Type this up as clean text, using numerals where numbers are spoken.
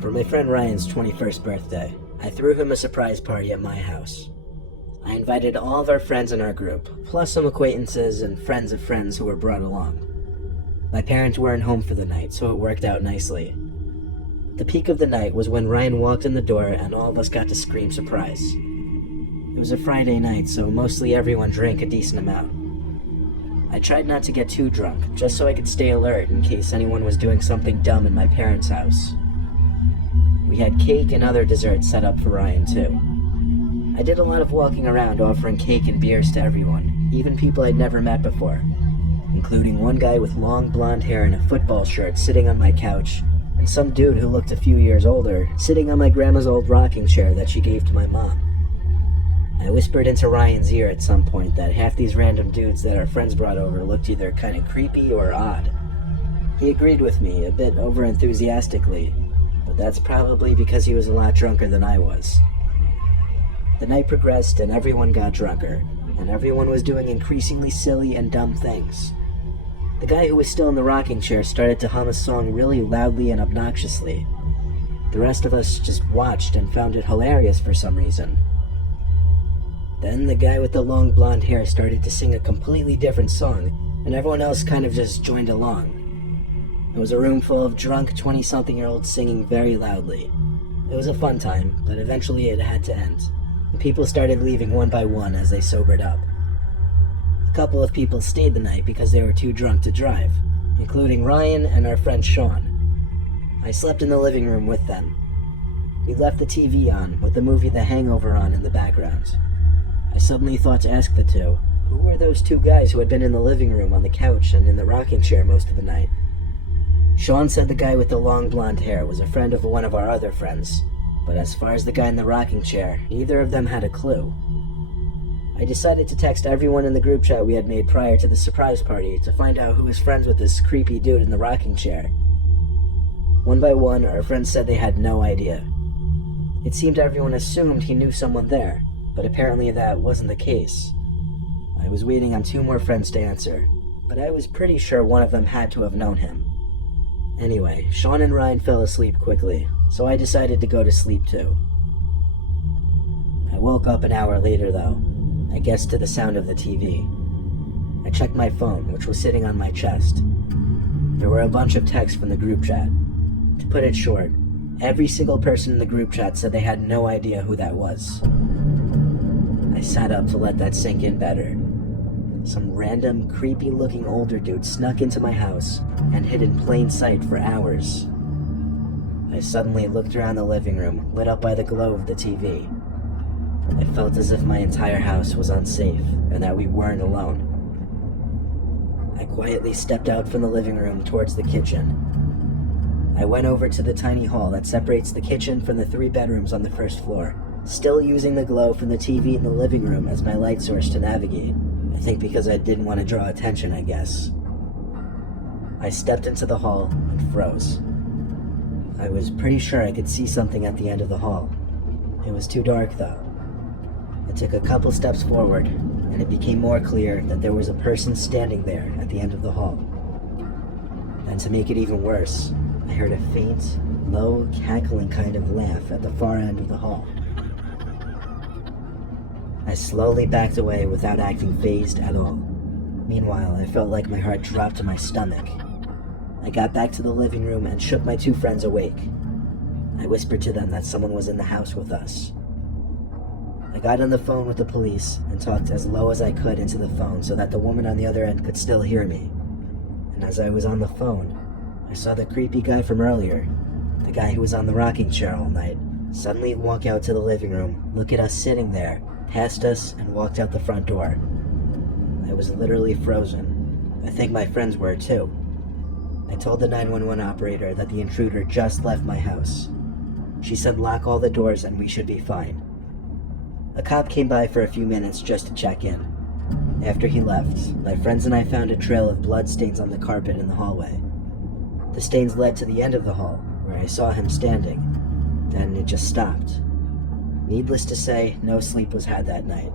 For my friend Ryan's 21st birthday, I threw him a surprise party at my house. I invited all of our friends in our group, plus some acquaintances and friends of friends who were brought along. My parents weren't home for the night, so it worked out nicely. The peak of the night was when Ryan walked in the door and all of us got to scream surprise. It was a Friday night, so mostly everyone drank a decent amount. I tried not to get too drunk, just so I could stay alert in case anyone was doing something dumb in my parents' house. We had cake and other desserts set up for Ryan, too. I did a lot of walking around offering cake and beers to everyone, even people I'd never met before, including one guy with long blonde hair and a football shirt sitting on my couch, and some dude who looked a few years older sitting on my grandma's old rocking chair that she gave to my mom. I whispered into Ryan's ear at some point that half these random dudes that our friends brought over looked either kind of creepy or odd. He agreed with me, a bit over-enthusiastically, but that's probably because he was a lot drunker than I was. The night progressed and everyone got drunker, and everyone was doing increasingly silly and dumb things. The guy who was still in the rocking chair started to hum a song really loudly and obnoxiously. The rest of us just watched and found it hilarious for some reason. Then the guy with the long blonde hair started to sing a completely different song, and everyone else kind of just joined along. It was a room full of drunk 20-something-year-olds singing very loudly. It was a fun time, but eventually it had to end, and people started leaving one by one as they sobered up. A couple of people stayed the night because they were too drunk to drive, including Ryan and our friend Sean. I slept in the living room with them. We left the TV on, with the movie The Hangover on in the background. I suddenly thought to ask the two, who were those two guys who had been in the living room on the couch and in the rocking chair most of the night? Sean said the guy with the long blonde hair was a friend of one of our other friends, but as far as the guy in the rocking chair, neither of them had a clue. I decided to text everyone in the group chat we had made prior to the surprise party to find out who was friends with this creepy dude in the rocking chair. One by one, our friends said they had no idea. It seemed everyone assumed he knew someone there, but apparently that wasn't the case. I was waiting on two more friends to answer, but I was pretty sure one of them had to have known him. Anyway, Sean and Ryan fell asleep quickly, so I decided to go to sleep too. I woke up an hour later though, I guess to the sound of the TV. I checked my phone, which was sitting on my chest. There were a bunch of texts from the group chat. To put it short, every single person in the group chat said they had no idea who that was. I sat up to let that sink in better. Some random, creepy-looking older dude snuck into my house and hid in plain sight for hours. I suddenly looked around the living room, lit up by the glow of the TV. I felt as if my entire house was unsafe and that we weren't alone. I quietly stepped out from the living room towards the kitchen. I went over to the tiny hall that separates the kitchen from the 3 bedrooms on the first floor, still using the glow from the TV in the living room as my light source to navigate. I think because I didn't want to draw attention, I guess. I stepped into the hall and froze. I was pretty sure I could see something at the end of the hall. It was too dark though. I took a couple steps forward, and it became more clear that there was a person standing there at the end of the hall. And to make it even worse, I heard a faint, low, cackling kind of laugh at the far end of the hall. I slowly backed away without acting fazed at all. Meanwhile, I felt like my heart dropped to my stomach. I got back to the living room and shook my 2 friends awake. I whispered to them that someone was in the house with us. I got on the phone with the police and talked as low as I could into the phone so that the woman on the other end could still hear me. And as I was on the phone, I saw the creepy guy from earlier, the guy who was on the rocking chair all night, suddenly walk out to the living room, look at us sitting there, passed us, and walked out the front door. I was literally frozen. I think my friends were too. I told the 911 operator that the intruder just left my house. She said lock all the doors and we should be fine. A cop came by for a few minutes just to check in. After he left, my friends and I found a trail of blood stains on the carpet in the hallway. The stains led to the end of the hall, where I saw him standing. Then it just stopped. Needless to say, no sleep was had that night.